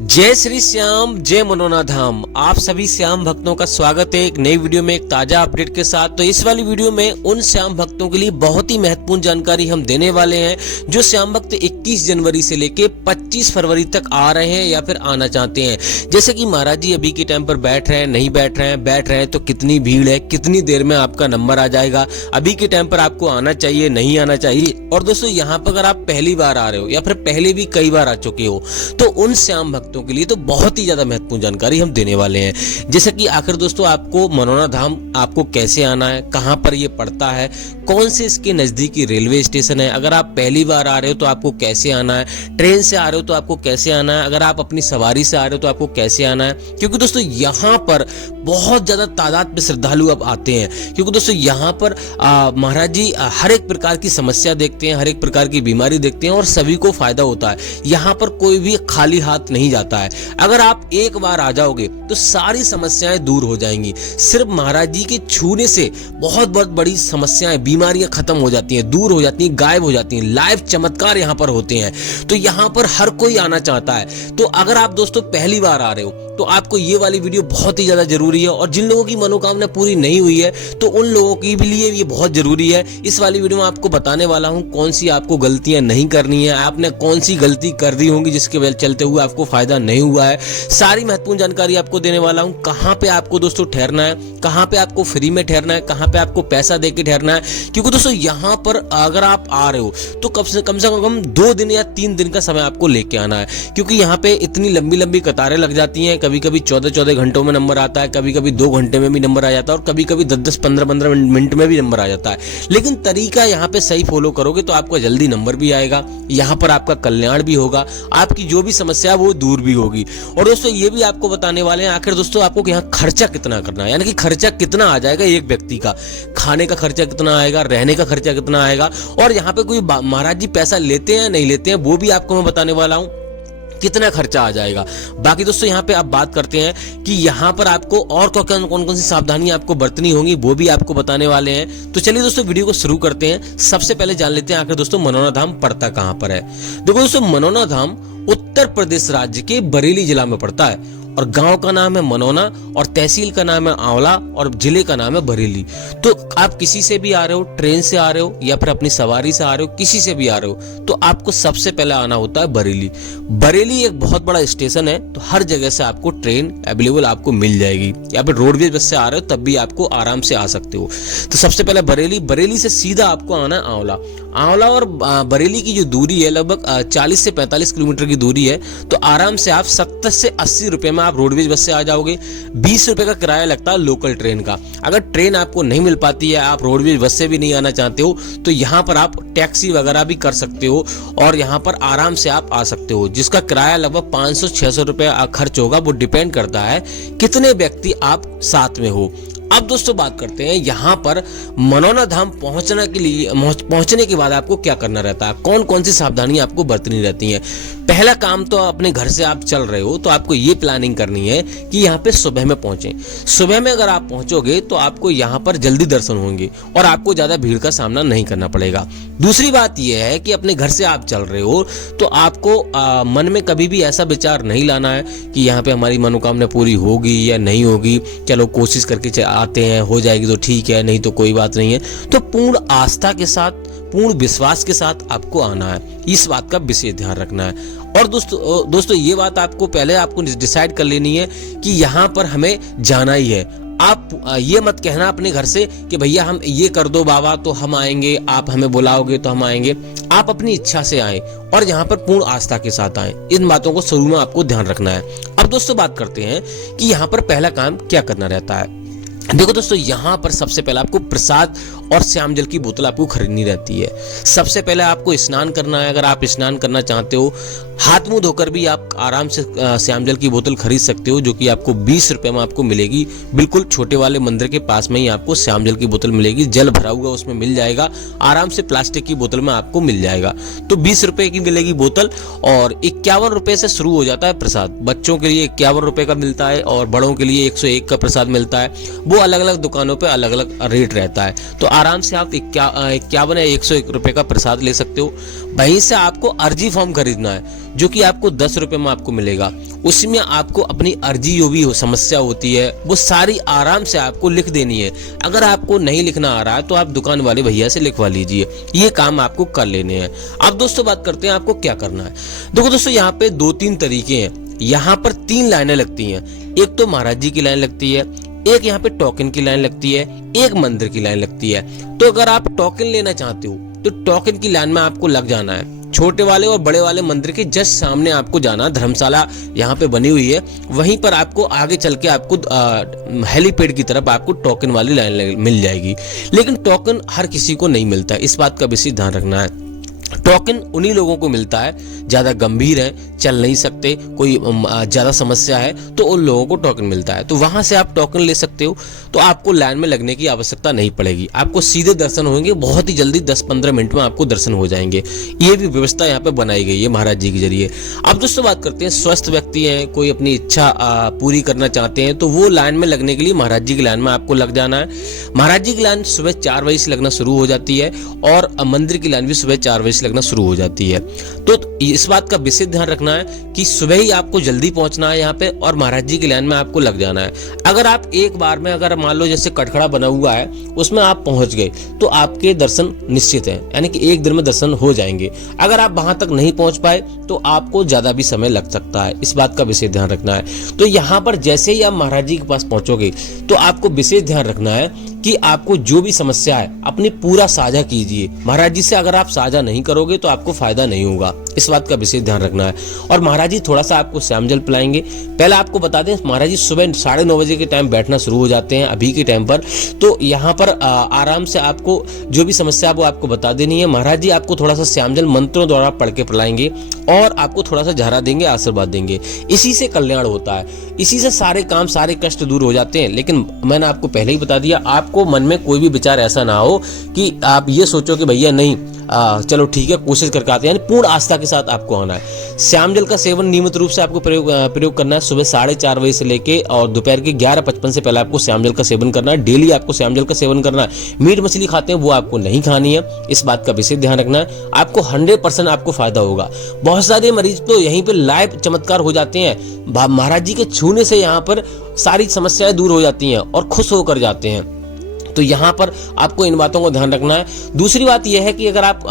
जय श्री श्याम, जय मनोना धाम। आप सभी श्याम भक्तों का स्वागत है एक नई वीडियो में, एक ताजा अपडेट के साथ। तो इस वाली वीडियो में उन श्याम भक्तों के लिए बहुत ही महत्वपूर्ण जानकारी हम देने वाले हैं जो श्याम भक्त 21 जनवरी से लेके 25 फरवरी तक आ रहे हैं या फिर आना चाहते हैं। जैसे कि महाराज जी अभी के टाइम पर बैठ रहे हैं, नहीं बैठ रहे हैं, बैठ रहे हैं तो कितनी भीड़ है, कितनी देर में आपका नंबर आ जाएगा, अभी के टाइम पर आपको आना चाहिए, नहीं आना चाहिए। और दोस्तों यहाँ पर अगर आप पहली बार आ रहे हो या फिर पहले भी कई बार आ चुके हो तो उन श्याम भक्तों के लिए तो बहुत ही ज्यादा महत्वपूर्ण जानकारी हम देने वाले हैं। जैसे कि आखिर दोस्तों आपको मनोना धाम आपको कैसे आना है, कहां पर ये पड़ता है, कौन से इसके नजदीकी रेलवे स्टेशन है, अगर आप पहली बार आ रहे हो तो आपको कैसे आना है, ट्रेन से आ रहे हो तो आपको कैसे आना है, अगर आप अपनी सवारी से आ रहे हो तो आपको कैसे आना है। क्योंकि दोस्तों यहाँ पर बहुत ज्यादा तादाद में श्रद्धालु अब आते हैं, क्योंकि दोस्तों यहाँ पर महाराज जी हर एक प्रकार की समस्या देखते हैं, हर एक प्रकार की बीमारी देखते हैं और सभी को फायदा होता है। यहाँ पर कोई भी खाली हाथ नहीं जाता है। अगर आप एक बार आ जाओगे तो सारी समस्याएं दूर हो जाएंगी। सिर्फ महाराज जी के छूने से बहुत बहुत बड़ी समस्याएं, बीमारियां खत्म हो जाती हैं, दूर हो जाती हैं, गायब हो जाती हैं। लाइव चमत्कार यहाँ पर होते हैं। तो यहाँ पर हर कोई आना चाहता है। तो अगर आप दोस्तों पहली बार आ रहे हो तो आपको ये वाली वीडियो बहुत ही ज्यादा जरूरी है। और जिन लोगों की मनोकामना पूरी नहीं हुई है तो उन लोगों के लिए ये बहुत जरूरी है। इस वाली वीडियो में आपको बताने वाला हूं कौन सी आपको गलतियां नहीं करनी है, आपने कौन सी गलती कर दी होंगी जिसके वजह चलते हुए आपको फायदा नहीं हुआ है। सारी महत्वपूर्ण जानकारी आपको देने वाला हूं। कहां पे आपको दोस्तों ठहरना है, कहां पे आपको फ्री में ठहरना है, कहां पे आपको पैसा देके ठहरना है। क्योंकि दोस्तों यहां पर अगर आप आ रहे हो तो कम से कम 2 दिन या 3 दिन का समय आपको लेके आना है। क्योंकि यहाँ पे इतनी लंबी लंबी कतारें लग जाती हैं, कभी कभी 14-14 घंटों में नंबर आता है, कभी कभी 2 घंटे में भी नंबर आ जाता है और कभी कभी 10-10, 15-15 मिनट में भी नंबर आ जाता है। लेकिन तरीका यहाँ पे सही फॉलो करोगे तो आपका जल्दी नंबर भी आएगा, यहाँ पर आपका कल्याण भी होगा, आपकी जो भी समस्या वो दूर भी होगी। और दोस्तों ये भी आपको बताने वाले हैं आखिर दोस्तों आपको यहाँ खर्चा कितना करना है, यानी कि खर्चा कितना आ जाएगा एक व्यक्ति का, खाने का खर्चा कितना आएगा, रहने का खर्चा कितना आएगा, और यहाँ पे कोई महाराज जी पैसा लेते हैं नहीं लेते हैं वो भी आपको मैं बताने वाला हूँ कितना खर्चा आ जाएगा। बाकी दोस्तों यहाँ पे आप बात करते हैं कि यहाँ पर आपको और कौन कौन सी सावधानियां आपको बरतनी होंगी वो भी आपको बताने वाले हैं। तो चलिए दोस्तों वीडियो को शुरू करते हैं। सबसे पहले जान लेते हैं आखिर दोस्तों मनोना धाम पड़ता कहाँ पर है। देखो दोस्तों मनोना धाम उत्तर प्रदेश राज्य के बरेली जिला में पड़ता है और गांव का नाम है मनोना और तहसील का नाम है आंवला और जिले का नाम है बरेली। तो आप किसी से भी आ रहे हो, ट्रेन से आ रहे हो या फिर अपनी सवारी से आ रहे हो, किसी से भी आ रहे हो तो आपको सबसे पहले आना होता है बरेली। बरेली एक बहुत बड़ा स्टेशन है, तो हर जगह से आपको ट्रेन अवेलेबल आपको मिल जाएगी, या फिर रोडवेज बस से आ रहे हो तब भी आपको आराम से आ सकते हो। तो सबसे पहले बरेली, बरेली से सीधा आपको आना है आंवला। आंवला और बरेली की जो दूरी है लगभग 40 से 45 किलोमीटर की दूरी है। तो आराम से आप 70 से 80 रुपए में आप रोडवेज बस से आ जाओगे। 20 रुपए का किराया लगता है लोकल ट्रेन का। अगर ट्रेन आपको नहीं मिल पाती है, आप रोडवेज बस से भी नहीं आना चाहते हो तो यहाँ पर आप टैक्सी वगैरह भी कर सकते हो और यहाँ पर आराम से आप आ सकते हो, जिसका किराया लगभग 500-600 रुपए खर्च होगा। वो डिपेंड करता है कितने व्यक्ति आप साथ में हो। अब दोस्तों बात करते हैं यहाँ पर मनोना धाम पहुंचने के बाद आपको क्या करना रहता है, कौन कौन सी सावधानियां आपको बरतनी रहती हैं। पहला काम तो अपने घर से आप चल रहे हो तो आपको ये प्लानिंग करनी है कि यहाँ पे सुबह में पहुंचे। सुबह में अगर आप पहुंचोगे तो आपको यहाँ पर जल्दी दर्शन होंगे और आपको ज्यादा भीड़ का सामना नहीं करना पड़ेगा। दूसरी बात यह है कि अपने घर से आप चल रहे हो तो आपको मन में कभी भी ऐसा विचार नहीं लाना है कि यहाँ पे हमारी मनोकामना पूरी होगी या नहीं होगी, चलो कोशिश करके आते हैं, हो जाएगी तो ठीक है, नहीं तो कोई बात नहीं है। तो पूर्ण आस्था के साथ, पूर्ण विश्वास के साथ आपको आना है, इस बात का विशेष ध्यान रखना है। और दोस्तों ये बात आपको पहले आपको डिसाइड कर लेनी है कि यहाँ पर हमें जाना ही है। आप ये मत कहना अपने घर से कि भैया हम ये कर दो बाबा तो हम आएंगे, आप हमें बुलाओगे तो हम आएंगे। आप अपनी इच्छा से आए और यहाँ पर पूर्ण आस्था के साथ आए। इन बातों को शुरू में आपको ध्यान रखना है। अब दोस्तों बात करते हैं कि यहाँ पर पहला काम क्या करना रहता है। देखो दोस्तों यहाँ पर सबसे पहले आपको प्रसाद और श्याम जल की बोतल आपको खरीदनी रहती है। सबसे पहले आपको स्नान करना है। अगर आप स्नान करना चाहते हो, हाथ मुंह धोकर भी आप आराम से श्याम जल की बोतल खरीद सकते हो, जो कि आपको 20 रुपए में आपको मिलेगी। बिल्कुल छोटे वाले मंदिर के पास में ही आपको श्याम जल की बोतल मिलेगी। जल भरा हुआ उसमें मिल जाएगा, आराम से प्लास्टिक की बोतल में आपको मिल जाएगा। तो 20 रुपए की मिलेगी बोतल और 51 रुपए से शुरू हो जाता है प्रसाद। बच्चों के लिए 51 रुपए का मिलता है और बड़ों के लिए 101 का प्रसाद मिलता है। वो अलग अलग दुकानों पे अलग अलग रेट रहता है। तो आराम से आप 51 या 101 रुपए का प्रसाद ले सकते हो। वहीं से आपको अर्जी फॉर्म खरीदना है जो कि आपको 10 रुपए में आपको मिलेगा। उसमें आपको अपनी अर्जी जो भी समस्या होती है वो सारी आराम से आपको लिख देनी है। अगर आपको नहीं लिखना आ रहा है तो आप दुकान वाले भैया से लिखवा लीजिए, ये काम आपको कर लेने हैं। अब दोस्तों बात करते हैं आपको क्या करना है। देखो दोस्तों, यहाँ पे 2-3 तरीके हैं। यहाँ पर 3 लाइनें लगती हैं। एक तो महाराज जी की लाइन लगती है, एक यहाँ पे टोकन की लाइन लगती है, एक मंदिर की लाइन लगती है। तो अगर आप टोकन लेना चाहते हो तो टोकन की लाइन में आपको लग जाना है। छोटे वाले और बड़े वाले मंदिर के जस्ट सामने आपको जाना, धर्मशाला यहाँ पे बनी हुई है, वहीं पर आपको आगे चल के आपको हेलीपैड की तरफ आपको टोकन वाली लाइन मिल जाएगी। लेकिन टोकन हर किसी को नहीं मिलता है, इस बात का विशेष ध्यान रखना है। टोकन उन्हीं लोगों को मिलता है ज्यादा गंभीर है, चल नहीं सकते, कोई ज्यादा समस्या है, तो उन लोगों को टोकन मिलता है। तो वहां से आप टोकन ले सकते हो, तो आपको लाइन में लगने की आवश्यकता नहीं पड़ेगी। आपको सीधे दर्शन होंगे, बहुत ही जल्दी 10-15 मिनट में आपको दर्शन हो जाएंगे। ये भी व्यवस्था यहाँ पे बनाई गई है महाराज जी के जरिए। अब दोस्तों बात करते हैं, स्वस्थ व्यक्ति हैं, कोई अपनी इच्छा पूरी करना चाहते हैं, तो वो लाइन में लगने के लिए महाराज जी की लाइन में आपको लग जाना है। महाराज जी की लाइन सुबह 4 बजे से लगना शुरू हो जाती है और मंदिर की लाइन भी सुबह 4 बजे से लगना शुरू हो जाती है। तो इस बात का विशेष ध्यान रखना है कि सुबह ही आपको जल्दी पहुंचना है यहाँ पे और महाराज जी की लाइन में आपको लग जाना है। अगर आप एक बार में, अगर मान लो जैसे कटखड़ा बना हुआ है उसमें आप पहुंच गए तो आपके दर्शन निश्चित है, यानी कि एक दिन में दर्शन हो जाएंगे। अगर आप वहां तक नहीं पहुंच पाए तो आपको ज्यादा भी समय लग सकता है, इस बात का विशेष ध्यान रखना है। तो यहाँ पर जैसे ही आप महाराज जी के पास पहुंचोगे तो आपको विशेष ध्यान रखना है कि आपको जो भी समस्या है अपनी पूरा साझा कीजिए महाराज जी से। अगर आप साझा नहीं करोगे तो आपको फायदा नहीं होगा, इस बात का विशेष ध्यान रखना है। और महाराज जी थोड़ा सा आपको श्याम जल पिलाएंगे। पहले आपको बता दें, महाराज जी सुबह 9:30 बजे के टाइम बैठना शुरू हो जाते हैं अभी के टाइम पर। तो यहाँ पर आराम से आपको जो भी समस्या वो आपको बता देनी है। महाराज जी आपको थोड़ा सा श्याम जल मंत्रों द्वारा पढ़ के पिलाएंगे और आपको थोड़ा सा झारा देंगे, आशीर्वाद देंगे। इसी से कल्याण होता है, इसी से सारे काम, सारे कष्ट दूर हो जाते हैं। लेकिन मैंने आपको पहले ही बता दिया, आपको मन में कोई भी विचार ऐसा ना हो कि आप ये सोचो कि भैया नहीं चलो ठीक है कोशिश करके आते हैं, यानी पूर्ण आस्था के साथ आपको आना है। श्याम जल का सेवन नियमित रूप से आपको प्रयोग करना है। सुबह 4:30 बजे से लेके और दोपहर के 11:55 से पहले आपको श्याम जल का सेवन करना है। डेली आपको श्याम जल का सेवन करना है। मीट मछली खाते हैं वो आपको नहीं खानी है, इस बात का विशेष ध्यान रखना है। आपको 100% आपको फायदा होगा। बहुत सारे मरीज तो यहीं पे लाइव चमत्कार हो जाते हैं, महाराज जी के छूने से यहाँ पर सारी समस्याएं दूर हो जाती हैं और खुश होकर जाते हैं। तो यहाँ पर आपको इन बातों को ध्यान रखना है। दूसरी बात यह है कि अगर आप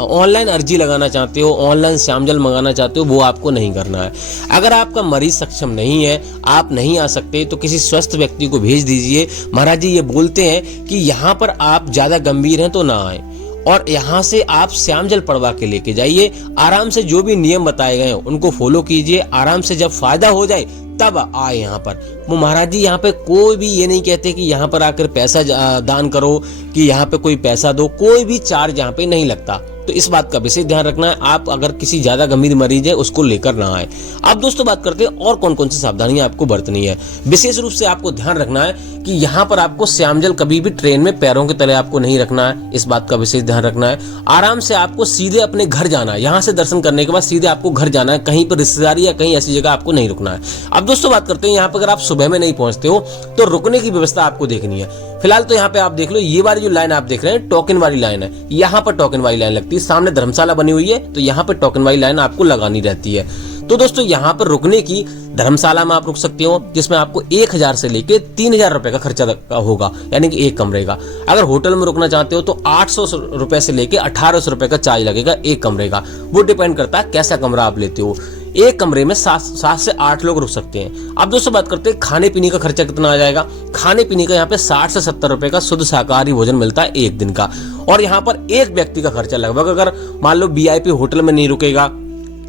ऑनलाइन अर्जी लगाना चाहते हो, ऑनलाइन श्याम जल मंगाना चाहते हो, वो आपको नहीं करना है। अगर आपका मरीज सक्षम नहीं है, आप नहीं आ सकते, तो किसी स्वस्थ व्यक्ति को भेज दीजिए। महाराज जी ये बोलते हैं कि यहाँ पर आप ज्यादा गंभीर हैं तो ना आए और यहाँ से आप श्याम जल पड़वा के लेके जाइए। आराम से जो भी नियम बताए गए हैं उनको फॉलो कीजिए। आराम से जब फायदा हो जाए तब आए यहाँ पर। वो महाराज जी यहाँ पे कोई भी ये नहीं कहते कि यहाँ पर आकर पैसा दान करो, कि यहाँ पे कोई पैसा दो, कोई भी चार्ज यहाँ पे नहीं लगता। तो इस बात का विशेष ध्यान रखना है। आप अगर किसी ज्यादा गंभीर मरीज है उसको लेकर ना आए। अब दोस्तों बात करते हैं और कौन कौन सी सावधानियां आपको बरतनी है। विशेष रूप से आपको ध्यान रखना है कि यहाँ पर आपको श्याम जल कभी भी ट्रेन में पैरों के तले आपको नहीं रखना है, इस बात का विशेष ध्यान रखना है। आराम से आपको सीधे अपने घर जाना है। यहाँ से दर्शन करने के बाद सीधे आपको घर जाना है, कहीं पर रिश्तेदारी या कहीं ऐसी जगह आपको नहीं रुकना है। अब दोस्तों बात करते हैं, यहाँ पर अगर आप सुबह में नहीं पहुंचते हो तो रुकने की व्यवस्था आपको देखनी है। फिलहाल तो यहाँ पे आप देख लो, ये वाली जो लाइन आप देख रहे हैं टोकन वाली लाइन है। यहाँ पर टोकन वाली लाइन लगती है, सामने धर्मशाला बनी हुई है तो यहाँ पे टोकन वाली लाइन आपको लगानी रहती है। तो दोस्तों यहाँ पर रुकने की, धर्मशाला में आप रुक सकते हो जिसमें आपको 1000 से लेके 3000 रुपए का खर्चा होगा, यानी कि एक कमरे का। अगर होटल में रुकना चाहते हो तो 800 रुपए से लेके 1800 रुपए का चार्ज लगेगा एक कमरे का। वो डिपेंड करता है कैसा कमरा आप लेते हो। एक कमरे में 7 से 8 लोग रुक सकते हैं। अब दोस्तों बात करते हैं खाने पीने का खर्चा कितना आ जाएगा। खाने पीने का यहाँ पे 60 से 70 रुपए का शुद्ध शाकाहारी भोजन मिलता है एक दिन का। और यहाँ पर एक व्यक्ति का खर्चा लगभग, अगर मान लो VIP होटल में नहीं रुकेगा,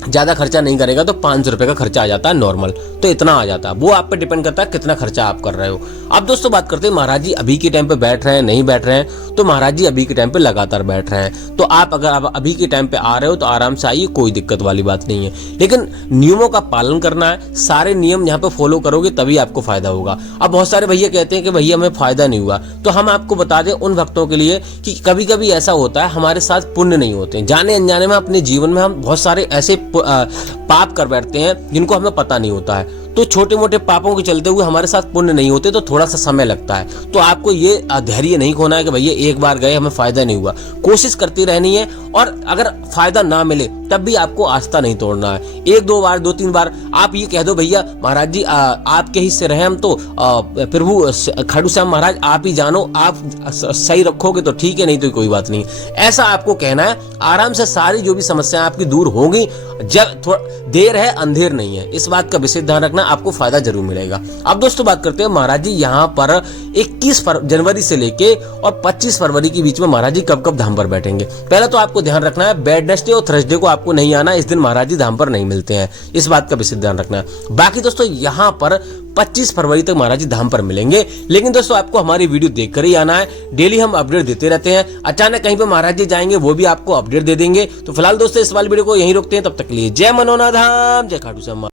ज्यादा खर्चा नहीं करेगा, तो 500 रुपए का खर्चा आ जाता है नॉर्मल। तो इतना आ जाता है, वो आप पे डिपेंड करता है कितना खर्चा आप कर रहे हो। अब दोस्तों बात करते हैं महाराज जी अभी के टाइम पे बैठ रहे हैं नहीं बैठ रहे हैं। तो महाराज जी अभी के टाइम पे लगातार बैठ रहे हैं। तो आप अगर आप अभी के टाइम पे आ रहे हो तो आराम से आइए, कोई दिक्कत वाली बात नहीं है। लेकिन नियमों का पालन करना है, सारे नियम यहाँ पे फॉलो करोगे तभी आपको फायदा होगा। अब बहुत सारे भैया कहते हैं कि भैया हमें फायदा नहीं हुआ, तो हम आपको बता दें उन भक्तों के लिए कि कभी कभी ऐसा होता है हमारे साथ पुण्य नहीं होते, जाने अनजाने में अपने जीवन में हम बहुत सारे ऐसे पाप कर बैठते हैं जिनको हमें पता नहीं होता है। तो छोटे मोटे पापों के चलते हुए हमारे साथ पुण्य नहीं होते, तो थोड़ा सा समय लगता है। तो आपको ये धैर्य नहीं खोना है कि भैया एक बार गए हमें फायदा नहीं हुआ, कोशिश करती रहनी है। और अगर फायदा ना मिले तब भी आपको आस्था नहीं तोड़ना है। 1-2 बार 2-3 बार आप ये कह दो भैया महाराज जी आपके ही से रहे हम, तो प्रभु खाटू श्याम महाराज आप ही जानो, आप सही रखोगे तो ठीक है, नहीं तो कोई बात नहीं। ऐसा आपको कहना है। आराम से सारी जो भी समस्याएं आपकी दूर होंगी। जब थोड़ा देर है अंधेर नहीं है, इस बात का विशेष ध्यान रखना, आपको फायदा जरूर मिलेगा। अब दोस्तों बात करते हैं महाराज जी यहाँ पर 21 जनवरी से लेके और 25 फरवरी के बीच में महाराज जी कब कब धाम पर बैठेंगे। पहले तो आपको ध्यान रखना है वेडनेसडे और थर्सडे को आपको नहीं आना, इस दिन महाराज जी धाम पर नहीं मिलते हैं, इस बात का विशेष ध्यान रखना है। बाकी दोस्तों यहाँ पर 25 फरवरी तक महाराज जी धाम पर मिलेंगे। लेकिन दोस्तों आपको हमारी वीडियो देखकर ही आना है, डेली हम अपडेट देते रहते हैं। अचानक कहीं पे महाराज जी जाएंगे वो भी आपको अपडेट दे देंगे। तो फिलहाल दोस्तों इस वाली वीडियो को यहीं रोकते हैं, तब तक के लिए जय मनोनाधाम, जय खाटू श्याम।